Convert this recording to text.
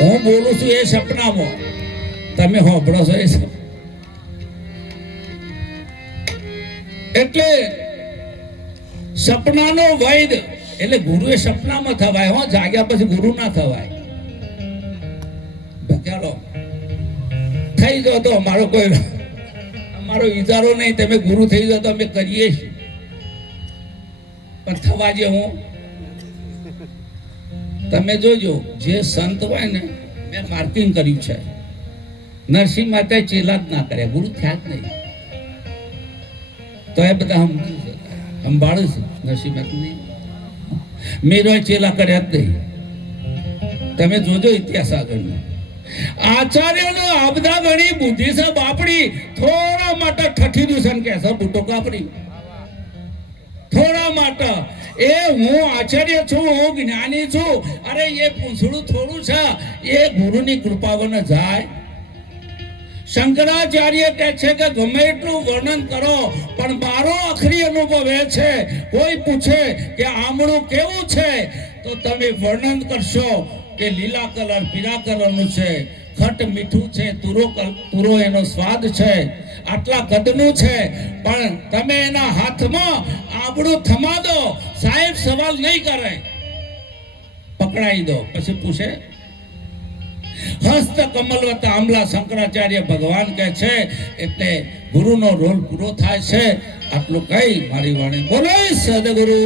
હું બોલું છું એ સપનામાં, તમે હોભળો છો એ એટલે સપનાનો વૈદ એટલે ગુરુ એ સપનામાં થવાય, હો જાગ્યા પછી ગુરુ ના થવાય. ચાલો થઈ જાઓ તો અમારો કોઈ અમારો વિચારો નહીં, તમે ગુરુ થઈ જાઓ તો અમે કરીએ છીએ, પણ થવા જે હું તમે જોજો જે સંત હોય ને, મેં માર્કિંગ કર્યું છે, નરસિંહ માતા ચેલા જ ના કર્યા, ગુરુ થયા જ નહીં, તો એ બધા સંભાળે છે. નરસિંહ માતા નહીં, મેરો ચેલા કર્યા જ નહીં. તમે જોજો ઇતિહાસ આગળ. આચાર્યનો આપદા ગણી બુદ્ધિ છે બાપડી, થોડા માટે ઠઠી દુસન કે છે બુટો કાપડી, થોડા માટે. એ હું આચાર્ય છું, હું જ્ઞાની છું, અરે એ પૂંછડું થોડું છે, એ ગુરુની કૃપા વગર જાય. શંકરાચાર્ય કહે છે કે ગમે એટલું વર્ણન કરો પણ મારો આખરી અનુભવ એ છે, કોઈ પૂછે કે આમળું કેવું છે તો તમે વર્ણન કરશો કે લીલા કલર પીળા કલરનું છે, ખટ મીઠું છે, તુરો એનો સ્વાદ છે, આટલા કદનું છે, પણ તમે એના હાથમાં આમળું થમા દો, સાહેબ સવાલ નહીં કરે, પકડાઈ દો, પછી પૂછે હસ્ત કમલવત આમલા. શંકરાચાર્ય ભગવાન કહે છે એટલે ગુરુનો રોલ પૂરો થાય છે. આટલું કઈ મારી વાણી બોલો સદગુરુ.